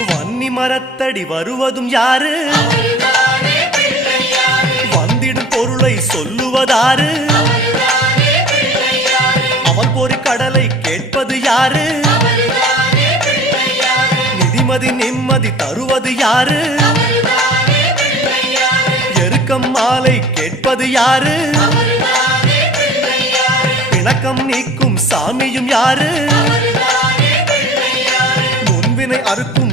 வன்னி மரத்தடி வருவதும் யாரு? வந்திடும் பொருளை சொல்லுவதாரு? அவன் பொறி கடலை கேட்பது யாரு? நிதிமதி நிம்மதி தருவது யாரு? எருக்கம் மாலை கேட்பது யாரு? பிணக்கம் நீக்கும் சாமியும் யாரு? முன்வினை அறுக்கும்